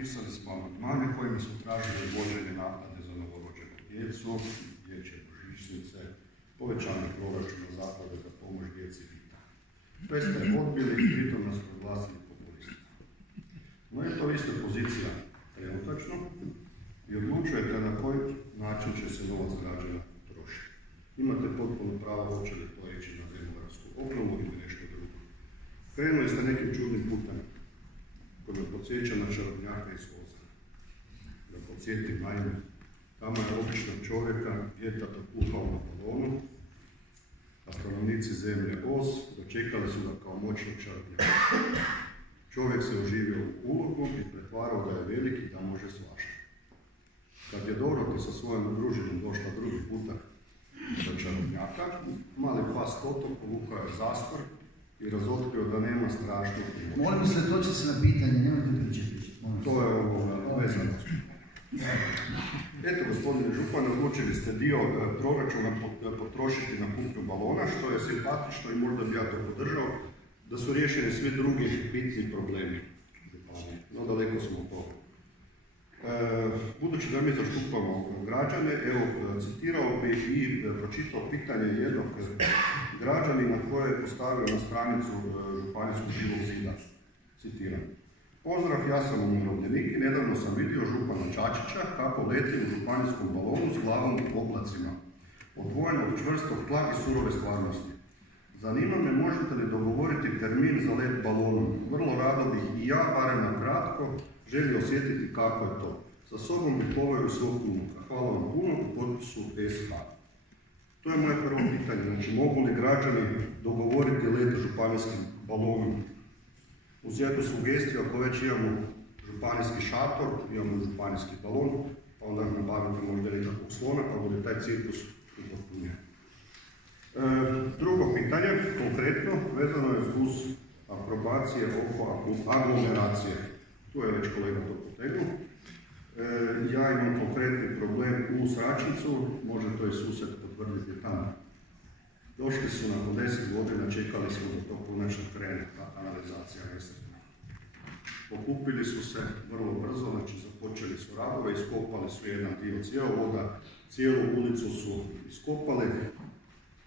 Pisali smo amandmane kojima su tražili uvođenje naknade za novorođenu djecu, dječje božićnice, povećanje proračuna zaklade za pomoć djeci HIT-a. Sve ste odbili i pritom nas proglasili populistima. No je to isto pozicija trenutačno i odlučujete na koji način će se novac građana trošiti. Imate potpuno pravo hoće li to ići na demografsku obnovu ili nešto drugo. Krenuli ste nekim čudnim putem koji me podsjeća na čarobnjaka iz Oza. Da podsjetim, naime, tamo je običnog čovjeka djetat otpuhao na balonu, a stanovnici zemlje Oz dočekali su ga kao moćnog čarobnjaka. Čovjek se oživio u ulogu i pretvarao da je veliki, da može svašta. Kad je Doroti sa svojom družinom došla drugi puta do čarobnjaka, mali pas Toto povukao je zastor i razotkrio da nema strašnog i molim se, točiti se na pitanje, nemojte pričati. To je vezano. Eto, gospodine župan, odlučili ste dio proračuna potrošiti na kupnju balona, što je simpatično i možda bi ja to podržao, da su riješeni svi drugi bitni problemi. No, daleko smo od toga. Budući da mi zastupamo građane, evo, citirao bih i pročitao pitanje jednog građanina koje je postavio na stranicu Županijskog Živog zida. Citiram. Pozdrav, ja sam umirovljenik i nedavno sam vidio župana Čačića kako leti u županijskom balonu s glavom u oblacima, odvojeno od čvrstog tla i surove stvarnosti. Zanima me, možete li dogovoriti termin za let balonom? Vrlo rado bih i ja, barem na kratko, želio osjetiti kako je to. Sa sobom bi poveo svog unuka. Hvala vam puno, u potpisu SH. To je moje prvo pitanje. Znači, mogu li građani dogovoriti let županijskim balonom? Uz jednu sugestiju, ako već imamo županijski šator, imamo županijski balon, pa onda nabavite možda nekakvog slona, pa bude taj cirkus upotpunjen. Drugo pitanje, konkretno, vezano je uz aprobacije oko aglomeracije. Tu je već kolega to potegnuo. Ja imam konkretni problem u Sračnicu, može to i susjed potvrditi tamo. Došli su nakon 10 godina, čekali smo da to konačno krene, ta kanalizacija nesretna. Pokupili su se vrlo brzo, znači započeli su radove, iskopali su jedan dio cjevovoda, cijelu ulicu su iskopali,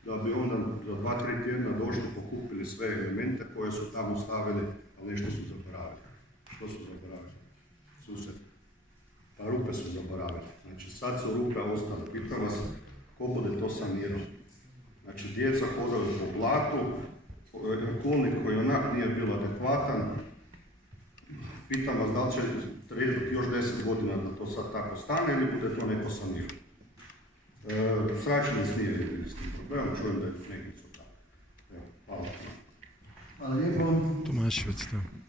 da bi onda za 2-3 tjedna došli, pokupili sve elemente koje su tamo stavili, ali nešto su zaboravili. Što su zaboravili? Susjed. Pa rupe su zaboravili. Znači sad su rupe ostale. Pitam vas, ko bude to sanirao? Znači djeca hodaju po blatu, kolnik koji onak nije bio adekvatan. Pitam vas da li će trebati još 10 godina da to sad tako stane ili bude to neko sanirao. Sračnic nije jedini s tim problemom, čujem da je neki su tako. Hvala. Hvala lijepo. Tomaševac, da.